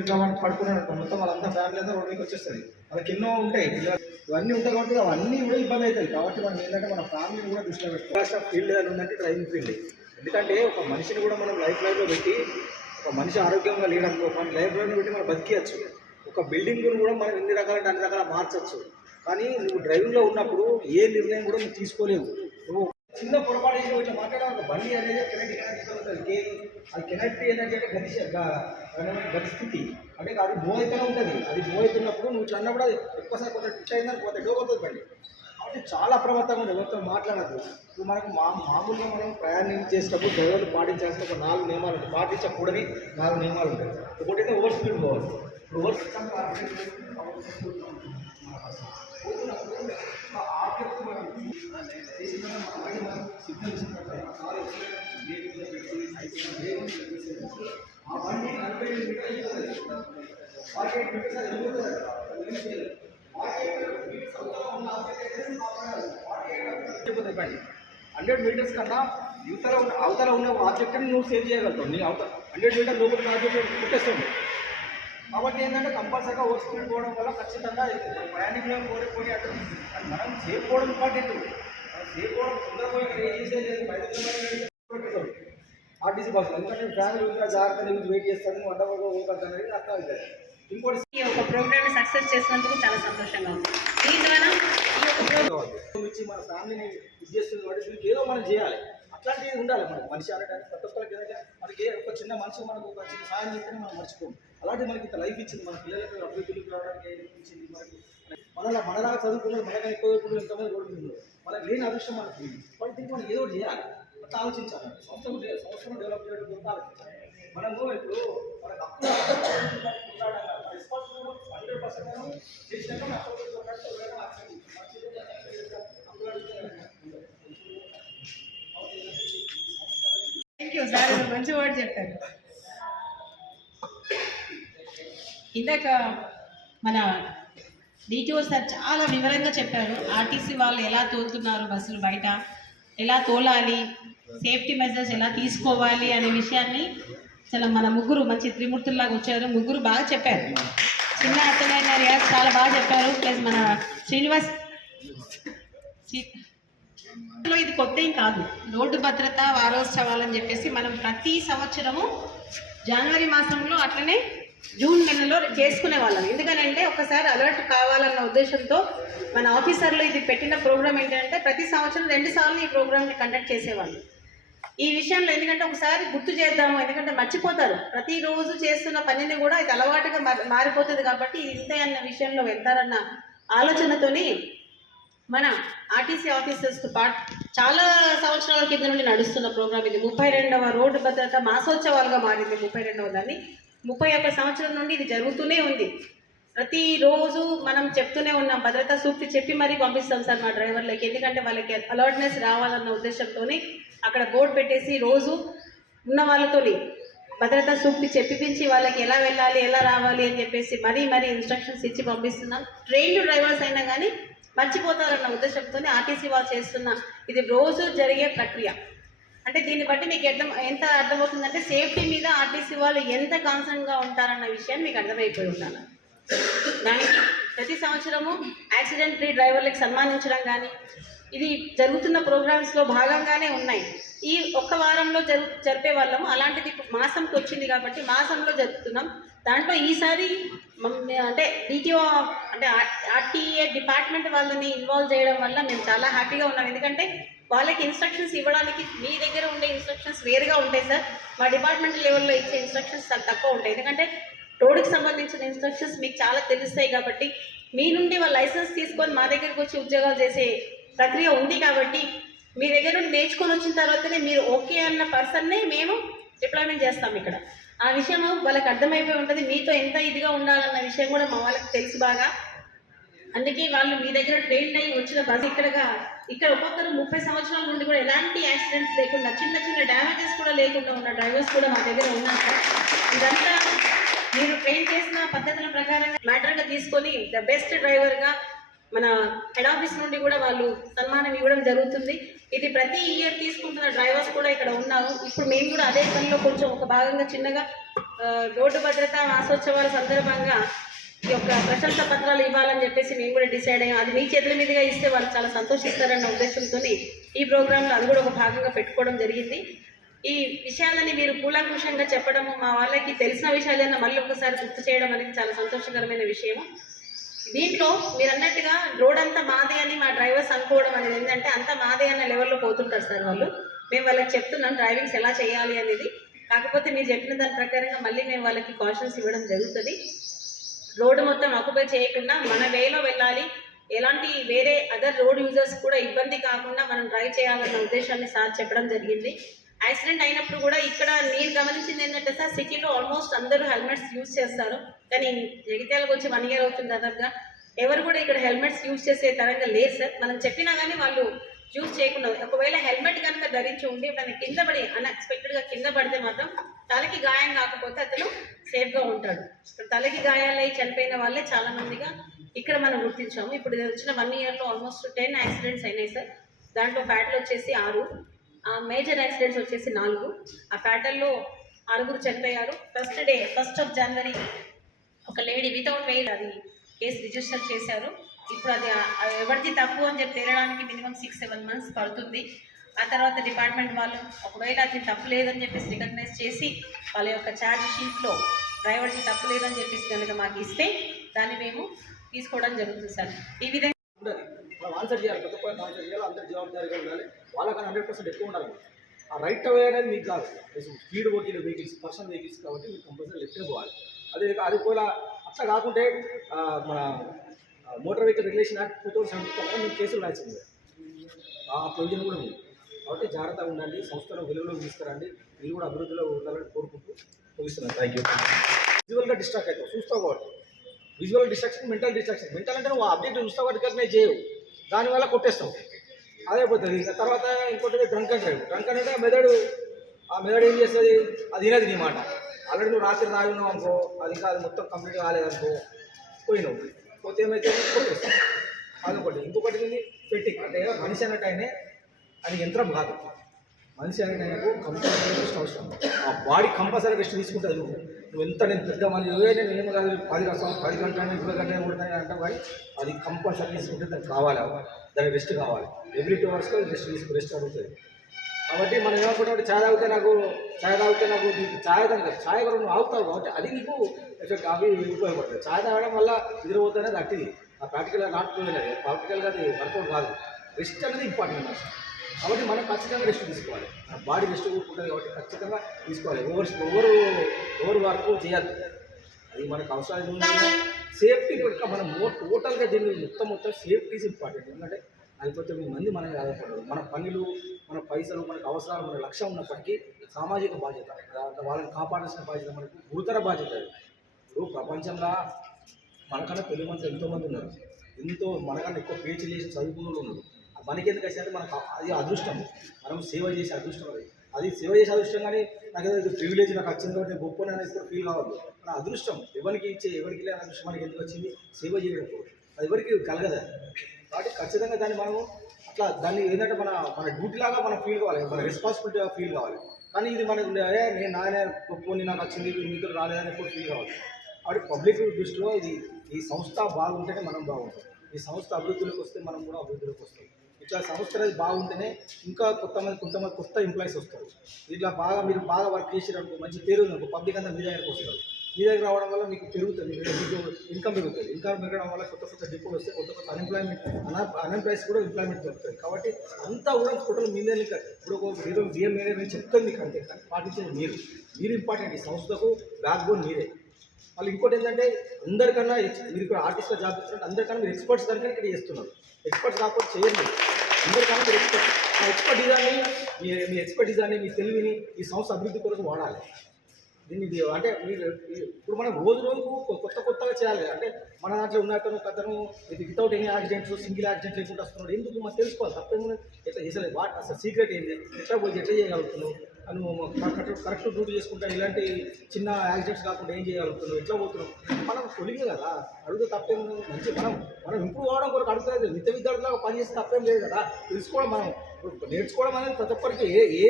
ఇట్లా మనం పడుకున్నాడు మొత్తం వాళ్ళంతా ఫ్యామిలీ అంతా రోడ్డుకి వచ్చేస్తుంది. వాళ్ళకి ఎన్నో ఉంటాయి, ఇవన్నీ ఉంటాయి కాబట్టి అవన్నీ కూడా ఇబ్బంది అవుతాయి. కాబట్టి మనం ఏంటంటే మన ఫ్యామిలీని కూడా దృష్టిలో పెట్టుకోవాల్సిన ఫీల్డ్ ఏదైనా ఉందంటే డ్రైవింగ్ ఫీల్డ్. ఎందుకంటే ఒక మనిషిని కూడా మనం లైఫ్లో పెట్టి ఒక మనిషి ఆరోగ్యంగా లేడనుకో మన లైఫ్లో పెట్టి మనం బతికేయచ్చు. ఒక బిల్డింగ్ను కూడా మనం ఎన్ని రకాలంటే అన్ని రకాల మార్చచ్చు. కానీ నువ్వు డ్రైవింగ్లో ఉన్నప్పుడు ఏ నిర్ణయం కూడా నువ్వు తీసుకోలేవు. నువ్వు చిన్న పొరపాటు చేసి ఇట్లా మాట్లాడే ఒక బండి అనేది కెనెటిక్ ఎనర్జీతో ఉంటుంది. అది కెనెటిక్ ఎనర్జీ అంటే గతిస్థితి అంటే అది బోయితూనే ఉంటుంది. అది బోయితున్నప్పుడు నువ్వు ఇట్లా అన్నప్పుడు అది ఎక్కువసారి కొంత టిచ్ అయిందని పోతే డోపోతుంది బండి. కాబట్టి చాలా అప్రమత్తంగా ఉంటుంది, ఎవరితో మాట్లాడద్దు. ఇప్పుడు మనకు మామూలుగా మనం ప్రయాణం చేసేటప్పుడు డ్రైవర్లు పాటించాల్సిన ఒక 4 నియమాలు ఉంటాయి. పాటించకూడని 4 నియమాలు ఉంటాయి. ఒకటైతే ఓవర్ స్పీడ్ పోవాలి. ఇప్పుడు ఓవర్ చెప్పండి 100 మీటర్స్ కన్నా అవతల ఉన్న ఆబ్జెక్ట్ని నువ్వు సేవ్ చేయగలుగుతావు. నీ 100 మీటర్ లోపల ఆబ్జెక్ట్ పెట్టేస్తుంది. కాబట్టి ఏంటంటే కంపల్సరీగా ఓవర్ స్పీడ్ పోవడం వల్ల ఖచ్చితంగా ప్రయాణికులు కోరిపోయి అంటే మనం సేఫ్ పోవడం ఇంపార్టెంట్. మనం సేఫ్ పోవడం తొందరగా ఏం చేసేది బయట ఆర్టీసీ బస్సులు. ఎందుకంటే ఫ్యామిలీ ఇంకా జాగ్రత్తగా వెయిట్ చేస్తాను వంటగా పోతాను అనేది అర్థం అవుతుంది. ఇంకోటి ఒక ప్రోగ్రామ్ని సక్సెస్ చేసినందుకు చాలా సంతోషంగా ఉంది. దీని ద్వారా ఈ యొక్క ప్రోగ్రామ్ ఇచ్చి మన ఫ్యామిలీని ఇది చేస్తుంది కాబట్టి దీనికి ఏదో మనం చేయాలి. అట్లాంటివి ఉండాలి. మనకి మనిషి అనడానికి ప్రతి ఒక్కరికి ఏంటంటే మనకి ఒక చిన్న మనిషి మనకు ఒక చిన్న సాయం చేస్తేనే మనం మర్చిపోము. అలాంటి మనకి ఇంత లైఫ్ ఇచ్చింది, మన పిల్లలకు అభివృద్ధికి రావడానికి ఇచ్చింది. మనకి మనలాగా చదువుకున్నారు, మనగా ఎక్కువ ఎంతమంది రోడ్డు మీద మనకు లేని అదృష్టం మనకి. కాబట్టి దీనికి మనం ఏదో చేయాలి, అట్లా ఆలోచించాలి. సంవత్సరం డెవలప్ చేయడం గురించి ఆలోచించాలి. మనము ఇప్పుడు మనకు అప్పుడు రెస్పాన్సిబుల్ 100% చేసినాక థ్యాంక్ యూ సార్, మంచి వర్డ్ చెప్పారు. ఇందాక మన డిటిఓ సార్ చాలా వివరంగా చెప్పారు. ఆర్టీసీ వాళ్ళు ఎలా తోలుతున్నారు, బస్సులు బయట ఎలా తోలాలి, సేఫ్టీ మెజర్స్ ఎలా తీసుకోవాలి అనే విషయాన్ని చాలా మన ముగ్గురు మంచి త్రిమూర్తుల్లాగా వచ్చారు. ముగ్గురు బాగా చెప్పారు. చిన్న అతనైన రియాజ్ చాలా బాగా చెప్పారు. ప్లస్ మన శ్రీనివాస్ ఇది కొత్త ఏం కాదు. రోడ్డు భద్రత వారోత్సవాలని చెప్పేసి మనం ప్రతి సంవత్సరము జనవరి మాసంలో అట్లనే జూన్ నెలలో చేసుకునే వాళ్ళం. ఎందుకనంటే ఒకసారి అలర్ట్ కావాలన్న ఉద్దేశంతో మన ఆఫీసర్లు ఇది పెట్టిన ప్రోగ్రామ్ ఏంటంటే ప్రతి సంవత్సరం 2 సార్లు ఈ ప్రోగ్రామ్ని కండక్ట్ చేసేవాళ్ళు. ఈ విషయంలో ఎందుకంటే ఒకసారి గుర్తు చేద్దాము, ఎందుకంటే మర్చిపోతారు. ప్రతిరోజు చేస్తున్న పనిని కూడా ఇది అలవాటుగా మారిపోతుంది. కాబట్టి ఇది ఇంతే అన్న విషయంలో వెళ్తారన్న ఆలోచనతోని మన ఆర్టీసీ ఆఫీసర్స్తో పాటు చాలా సంవత్సరాల కింద నుండి నడుస్తున్న ప్రోగ్రామ్ ఇది. 32వ రోడ్డు భద్రత మాసోత్సవాలుగా మారింది. 32వ దాన్ని 31 సంవత్సరం నుండి ఇది జరుగుతూనే ఉంది. ప్రతిరోజు మనం చెప్తూనే ఉన్నాం, భద్రతా సూక్తి చెప్పి మరీ పంపిస్తాం సార్ మా డ్రైవర్లకి. ఎందుకంటే వాళ్ళకి అలర్ట్నెస్ రావాలన్న ఉద్దేశంతో అక్కడ బోర్డు పెట్టేసి రోజు ఉన్న వాళ్ళతోని భద్రతా సూక్తి చెప్పిపించి వాళ్ళకి ఎలా వెళ్ళాలి, ఎలా రావాలి అని చెప్పేసి మరీ ఇన్స్ట్రక్షన్స్ ఇచ్చి పంపిస్తున్నాం. ట్రైన్డ్ డ్రైవర్స్ అయినా కానీ మర్చిపోతారన్న ఉద్దేశంతో ఆర్టీసీ వాళ్ళు చేస్తున్న ఇది రోజు జరిగే ప్రక్రియ. అంటే దీన్ని బట్టి మీకు ఎంత అర్థమవుతుందంటే సేఫ్టీ మీద ఆర్టీసీ వాళ్ళు ఎంత కాన్సర్న్గా ఉంటారన్న విషయాన్ని మీకు అర్థమైపోయి ఉండాలి. దానికి ప్రతి సంవత్సరము యాక్సిడెంట్ ఫ్రీ డ్రైవర్లకు సన్మానించడం కానీ ఇది జరుగుతున్న ప్రోగ్రామ్స్లో భాగంగానే ఉన్నాయి. ఈ ఒక్క వారంలో జరిపే వాళ్ళము. అలాంటిది మాసంకి వచ్చింది కాబట్టి మాసంలో జరుపుతున్నాం. దాంట్లో ఈసారి అంటే డిటిఓ అంటే ఆర్టీఏ డిపార్ట్మెంట్ వాళ్ళని ఇన్వాల్వ్ చేయడం వల్ల మేము చాలా హ్యాపీగా ఉన్నాం. ఎందుకంటే వాళ్ళకి ఇన్స్ట్రక్షన్స్ ఇవ్వడానికి మీ దగ్గర ఉండే ఇన్స్ట్రక్షన్స్ వేరుగా ఉంటాయి సార్. మా డిపార్ట్మెంట్ లెవెల్లో ఇచ్చే ఇన్స్ట్రక్షన్స్ చాలా తక్కువ ఉంటాయి. ఎందుకంటే రోడ్డుకి సంబంధించిన ఇన్స్ట్రక్షన్స్ మీకు చాలా తెలుస్తాయి కాబట్టి మీ నుండి వాళ్ళ లైసెన్స్ తీసుకొని మా దగ్గరకు వచ్చి ఉద్యోగాలు చేసే ప్రక్రియ ఉంది. కాబట్టి మీ దగ్గర నుండి నేర్చుకొని వచ్చిన తర్వాతనే మీరు ఓకే అన్న పర్సన్నే మేము డిప్లాయ్మెంట్ చేస్తాం ఇక్కడ. ఆ విషయం వాళ్ళకి అర్థమైపోయి ఉంటుంది. మీతో ఎంత ఇదిగా ఉండాలన్న విషయం కూడా మా వాళ్ళకి తెలుసు బాగా. అందుకే వాళ్ళు మీ దగ్గర ట్రైన్ అయ్యి వచ్చిన బస్ ఇక్కడ ఒక్కొక్కరు 30 సంవత్సరాల నుండి కూడా ఎలాంటి యాక్సిడెంట్స్ లేకుండా చిన్న డ్యామేజెస్ కూడా లేకుండా ఉన్న డ్రైవర్స్ కూడా మా దగ్గర ఉన్నారు సార్. ఇదంతా మీరు ట్రైన్ చేసిన పద్ధతుల ప్రకారం మ్యాటర్గా తీసుకొని ద బెస్ట్ డ్రైవర్గా మన హెడ్ ఆఫీస్ నుండి కూడా వాళ్ళు సన్మానం ఇవ్వడం జరుగుతుంది. ఇది ప్రతి ఇయర్ తీసుకుంటున్న డ్రైవర్స్ కూడా ఇక్కడ ఉన్నారు. ఇప్పుడు మేము కూడా అదే పనిలో కొంచెం ఒక భాగంగా చిన్నగా రోడ్డు భద్రతా మాసోత్సవాల సందర్భంగా ఈ యొక్క ప్రశంసా పత్రాలు ఇవ్వాలని చెప్పేసి మేము కూడా డిసైడ్ అయ్యాం. అది మీ చేతుల మీదుగా ఇస్తే వాళ్ళు చాలా సంతోషిస్తారన్న ఉద్దేశంతో ఈ ప్రోగ్రాంలో అది కూడా ఒక భాగంగా పెట్టుకోవడం జరిగింది. ఈ విషయాలని మీరు కూలంకుషంగా చెప్పడము, మా వాళ్ళకి తెలిసిన విషయాలైనా మళ్ళీ ఒకసారి గుర్తు చేయడం అనేది చాలా సంతోషకరమైన విషయము. దీంట్లో మీరు అన్నట్టుగా రోడ్ అంతా మాదే అని మా డ్రైవర్స్ అనుకోవడం అనేది ఏంటంటే అంతా మాదే అన్న లెవెల్లో పోతుంటారు సార్ వాళ్ళు. మేము వాళ్ళకి చెప్తున్నాం డ్రైవింగ్స్ ఎలా చేయాలి అనేది. కాకపోతే మీరు చెప్పిన దాని ప్రకారంగా మళ్ళీ మేము వాళ్ళకి కాషన్స్ ఇవ్వడం జరుగుతుంది. రోడ్డు మొత్తం ఆక్యుపై చేయకుండా మన వేలో వెళ్ళాలి, ఎలాంటి వేరే అదర్ రోడ్ యూజర్స్ కూడా ఇబ్బంది కాకుండా మనం డ్రైవ్ చేయాలన్న ఉద్దేశాన్ని సార్ చెప్పడం జరిగింది. యాక్సిడెంట్ అయినప్పుడు కూడా ఇక్కడ నేను గమనించింది ఏంటంటే సార్, సిటీలో ఆల్మోస్ట్ అందరూ హెల్మెట్స్ యూజ్ చేస్తారు. కానీ జగిత్యాలకు వచ్చి 1 year అవుతుంది దాదాపుగా, ఎవరు కూడా ఇక్కడ హెల్మెట్స్ యూజ్ చేసే తరంగా లేదు సార్. మనం చెప్పినా కానీ వాళ్ళు యూజ్ చేయకుండా, ఒకవేళ హెల్మెట్ కనుక ధరించి ఉండి తన కింద పడి అన్ఎక్స్పెక్టెడ్గా కింద పడితే మాత్రం తలకి గాయం కాకపోతే అతను సేఫ్గా ఉంటాడు. తలకి గాయాలై చనిపోయిన వాళ్ళే చాలా మందిగా ఇక్కడ మనం గుర్తించాము. ఇప్పుడు వచ్చిన 1 yearలో ఆల్మోస్ట్ 10 యాక్సిడెంట్స్ అయినాయి సార్. దాంట్లో ఫ్యాటల్ వచ్చేసి 6, మేజర్ యాక్సిడెంట్స్ వచ్చేసి 4. ఆ ఫ్యాటల్లో 6 చనిపోయారు. ఫస్ట్ ఆఫ్ జనవరి ఒక లేడీ వితౌట్ వెయిల్ అది కేసు రిజిస్టర్ చేశారు. ఇప్పుడు అది ఎవరిది తప్పు అని చెప్పి తేలడానికి మినిమం 6-7 months పడుతుంది. ఆ తర్వాత డిపార్ట్మెంట్ వాళ్ళు ఒకవేళ అది తప్పు లేదని చెప్పేసి రికగ్నైజ్ చేసి వాళ్ళ యొక్క ఛార్జ్ షీట్లో డ్రైవర్కి తప్పు లేదని చెప్పేసి కనుక మాకు ఇస్తే దాన్ని మేము తీసుకోవడం జరుగుతుంది సార్. ఈ విధంగా మనం ఆన్సర్ చేయాలి, కొత్త పాయింట్ ఆన్సర్ చేయాలి, అందరు జవాబుదారీగా ఉండాలి. వాళ్ళకన్నా 100% ఎక్కువ ఉండాలి. ఆ రైట్ అవే అనేది మీకు కాదు, స్పీడ్ కొట్టిన వెహికల్స్, పర్సనల్ వెహికల్స్ కాబట్టి మీకు కంపల్సరీ లెఫ్ట్గా పోవాలి. అది కూడా అట్లా కాకుంటే మన మోటార్ వెహికల్ రెగ్యులేషన్ యాక్ట్ 2007 మీకు కేసులు రాసింది, ఆ ప్రొవిజన్ కూడా ఉంది. కాబట్టి జాగ్రత్తగా ఉండండి, సంస్థలో వెలుగులోకి తీసుకురండి, మీరు కూడా అభివృద్ధిలో ఉండాలని కోరుకుంటూ ముగిస్తున్నాను. Thank you. విజువల్గా డిస్ట్రాక్ట్ అవుతావు, చూస్తావు కాబట్టి. Visual distraction, mental distraction. Mental అంటే నువ్వు ఆబ్జెక్ట్ చూస్తావు కాబట్టి రికగ్నైజ్ చేయవు, దానివల్ల కొట్టేస్తావు, అదే పోతుంది. ఇంకా తర్వాత ఇంకోటి డ్రంక్ అండ్ డ్రైవ్. డ్రంక్ అంటే ఆ మెదడు ఏం చేస్తుంది, అది వినది నీ మాట. ఆల్రెడీ నువ్వు రాత్రి తాగి ఉన్నావు అనుకో, అది ఇంకా అది మొత్తం కంప్లీట్ కాలేదనుకో, పోయినావు. పోతే ఏమైతే కొట్టేస్తావు, అదొకటి. ఇంకొకటి ఏంటి, ఫెటిక్. అంటే మనిషి అన్నట్టు అయినా అది యంత్రం కాదు. మనిషి అనేటకు కంపల్సరీ రెస్ట్ అవసరం. ఆ బాడీ కంపల్సరీ రెస్ట్ తీసుకుంటుంది. నువ్వు ఎంత నేను పెద్ద మనిషి నేను ఏమో కాదు 10 గంటలు 20 గంటలు కొడతాను అంటావు, కానీ అది కంపల్సరీ తీసుకుంటే దానికి కావాలి, దానికి రెస్ట్ కావాలి. ఎవ్రీ 2 hours రెస్ట్ అవుతుంది. కాబట్టి మనం ఏమనుకుంటే ఛాయ్ తాగితే నాకు ఛాయ్ కూడా నువ్వు ఆగుతావు కాబట్టి అది నీకు ఎఫెక్ట్ అవి ఉపయోగపడుతుంది. ఛాయ్ తాగడం వల్ల నిద్రపోతుంది, అది అట్టిది. ఆ ప్రాక్టికల్గా ప్రాక్టికల్గా అది వర్కౌట్ కాదు. రెస్ట్ అనేది ఇంపార్టెంట్ అసలు. కాబట్టి మనం ఖచ్చితంగా రెస్ట్ తీసుకోవాలి. బాడీ రెస్ట్ కూడుకుంటుంది కాబట్టి ఖచ్చితంగా తీసుకోవాలి. ఓవర్ వర్క్ చేయద్దు, అది మనకు అవసరం. సేఫ్టీ కూడా మనం టోటల్గా దీన్ని మొత్తం సేఫ్టీస్ ఇంపార్టెంట్. ఎందుకంటే అది కొంచెం మంది మనం ఆధారపడదు. మన పనులు, మన పైసలు, మనకు అవసరాలు, మన లక్ష్యం ఉన్నప్పటికీ సామాజిక బాధ్యత, వాళ్ళని కాపాడాల్సిన బాధ్యత మనకు గురుతర బాధ్యత. ఇప్పుడు ప్రపంచంలో మనకన్నా తెలుగు మంది ఎంతోమంది ఉన్నారు, మనకన్నా ఎక్కువ PhD చేసి చదువుకున్న వాళ్ళు ఉన్నారు. మనకి ఎందుకు వచ్చినట్టు మనకు అది అదృష్టం, మనం సేవ చేసే అదృష్టం. అది సేవ చేసే అదృష్టం, కానీ నాకు ఏదో ప్రివిలేజ్ నాకు వచ్చింది కాబట్టి గొప్ప అనేది ఇప్పుడు ఫీల్ కావద్దు. మన అదృష్టం ఎవరికి లేని అదృష్టం మనకి ఎందుకు వచ్చింది, సేవ చేయడం. అది ఎవరికి కలగదు. కాబట్టి ఖచ్చితంగా దాన్ని ఏంటంటే మన డ్యూటీ లాగా మనం ఫీల్ కావాలి, మన రెస్పాన్సిబిలిటీగా ఫీల్ కావాలి. కానీ ఇది మనకు నేను నాయన గొప్ప నాకు వచ్చింది మీతో రాలేదని ఎప్పుడు ఫీల్ కావాలి. కాబట్టి పబ్లిక్ దృష్టిలో ఈ సంస్థ బాగుంటేనే మనం బాగుంటాం. ఈ సంస్థ అభివృద్ధిలోకి వస్తే మనం కూడా అభివృద్ధిలోకి వస్తాం. ఇట్లా సంస్థ అనేది బాగుంటేనే ఇంకా కొంతమంది కొత్త ఎంప్లాయీస్ వస్తారు. ఇట్లా మీరు బాగా వర్క్ చేసేటప్పుడు మంచి పేరు ఉంది, పబ్లిక్ అంతా మీ దగ్గరకు వస్తారు. మీ దగ్గర రావడం వల్ల మీకు పెరుగుతుంది, మీకు ఇన్కమ్ పెరుగుతుంది. ఇన్కమ్ పెరగడం వల్ల కొత్త డిపోలు వస్తే కొత్త అన్ఎంప్లాయీస్ కూడా ఎంప్లాయ్మెంట్ దొరుకుతుంది. కాబట్టి అంతా కూడా టోటల్ మీ దగ్గర ఇప్పుడు ఒక డిఎం మేనేజ్ చెప్తుంది మీకు, అంతే. కానీ పాటించేది మీరు ఇంపార్టెంట్. ఈ సంస్థకు బ్యాక్ బోన్ మీరే. వాళ్ళు ఇంకోటి ఏంటంటే అందరికన్నా మీరు ఇక్కడ ఆర్టిస్ట్గా జాబ్ చేస్తున్నట్టు అందరికన్నా మీరు ఎక్స్పర్ట్స్ దానికన్నా ఇక్కడ చేస్తున్నారు. ఎక్స్పర్ట్స్ కాకపోతే చేయండి, అందరికన్నా మీరు మీ ఎక్స్పర్టిజాన్ని మీ తెలివిని ఈ సంస్థ అభివృద్ధి కొరకు వాడాలి. దీన్ని అంటే మీరు ఇప్పుడు మనం రోజుకు కొత్తగా చేయాలి. అంటే మన దాంట్లో ఉన్నతను without any accidents, single accident లేకుండా వస్తున్నాడు. ఎందుకు మనం తెలుసుకోవాలి. తప్పేమో ఎట్లా చేసలేదు, అసలు సీక్రెట్ ఏంటి, ఎట్లా చేయగలుగుతున్నావు, కరెక్ట్ డ్యూటీ చేసుకుంటా ఇలాంటి చిన్న యాక్సిడెంట్స్ కాకుండా ఏం చేయగలుగుతున్నావు, ఎట్లా పోతున్నావు. మనం కొలిగే కదా, అడిగితే తప్పేం మంచి మనం ఇంప్రూవ్ అవ్వడం కొరకు అడుగుతుంది. విద్యార్థులాగా పనిచేస్తే తప్పేం లేదు కదా. తెలుసుకోవడం, మనం నేర్చుకోవడం అనేది ప్రతి ఒక్కరికి ఏ